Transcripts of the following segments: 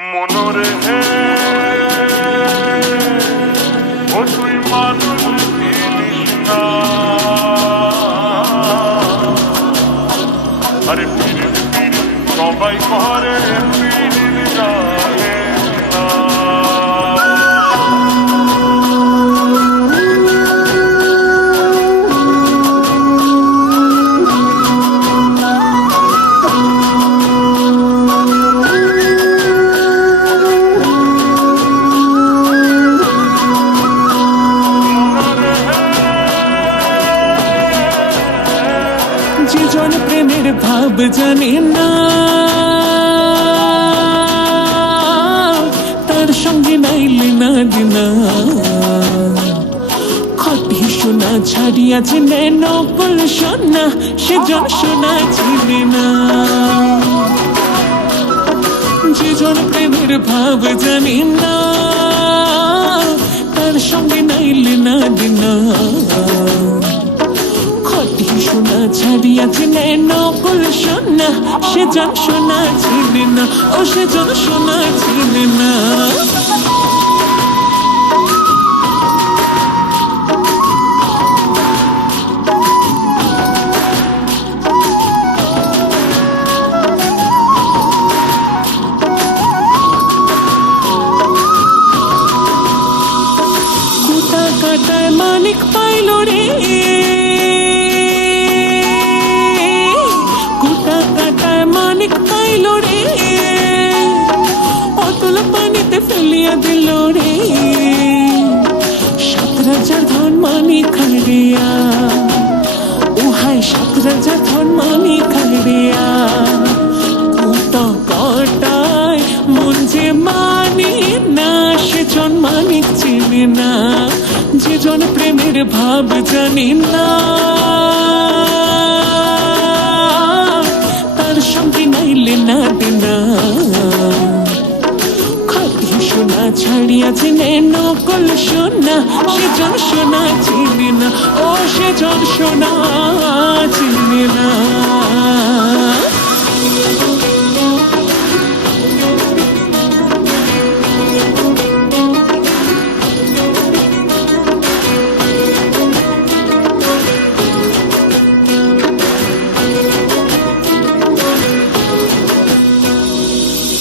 মনরে হে ও তুই মানুষ চিনিস না, আরে পীড়িত সবাই করে পীড়িত জানে না। যে জন প্রেমের ভাব জানে না, তার সঙ্গে নাইলে না দিনা খটি সোনা ছাড়িয়াছে নকল সোনা, সে জন সোনা চিনে না। যে জন প্রেমের ভাব জানে না, তার সঙ্গে নাইলে না দিনা সোনা ছাড়িয়াছে নকল সোনা, সে জন সোনা চিনে না, ও সে জন সোনা চিনে না। কুটা কাটায় মালিক পাইল রে, মানিক পাইল রে, অতল পানিতে ফেলিয়া দিল রে। 7 রাজার ধন মানিক খাইয়া, উহায় 7 রাজার ধন মানিক খাইয়া। কুটা কাটায় মন যে মানে না, সে জন মানিক চিনে না। যে জন প্রেমের ভাব জানি না, সঙ্গে নাইলে না দিনা খটি সোনা ছাড়িয়াছে নকল সোনা, সে জন সোনা চিনে না, ও সে জন সোনা চিনে না।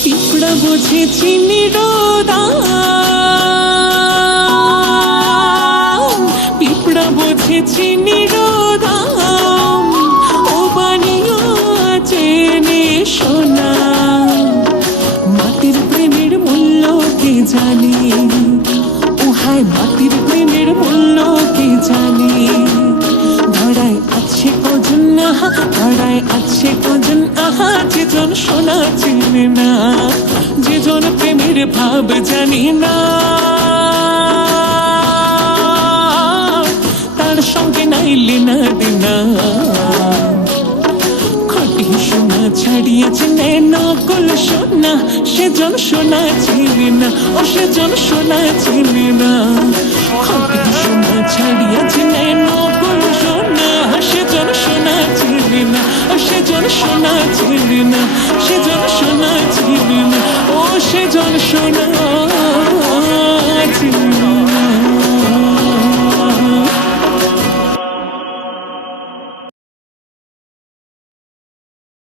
পিঁপড়া বুঝে চিনি রোদাম, পিঁপড়া বুঝে চিনি রোদাম, ও বানিয়া চেনে সোনা। মাটির প্রেমের মূল্য কে জানি, উহায় মাটির প্রেমের মূল্য কে জানি। ধরায় আছে কজন আহা, ধরায় আছে কজন আহা, যে জন সোনা চিনে না। যে জন প্রেমের ভাব জানি না, তার সঙ্গে নাইলে না দিনা খটি সোনা ছাড়িয়াছে নকল সোনা, সে জন সোনা চিনে না, ও সে জন সোনা চিনে না। খটি সোনা ছাড়িয়াছে নকল সোনা, সে জন সোনা চিনে না, ও সে জন সোনা চিনে না, সে জন সোনা চিনে না, ও সে জন সোনা।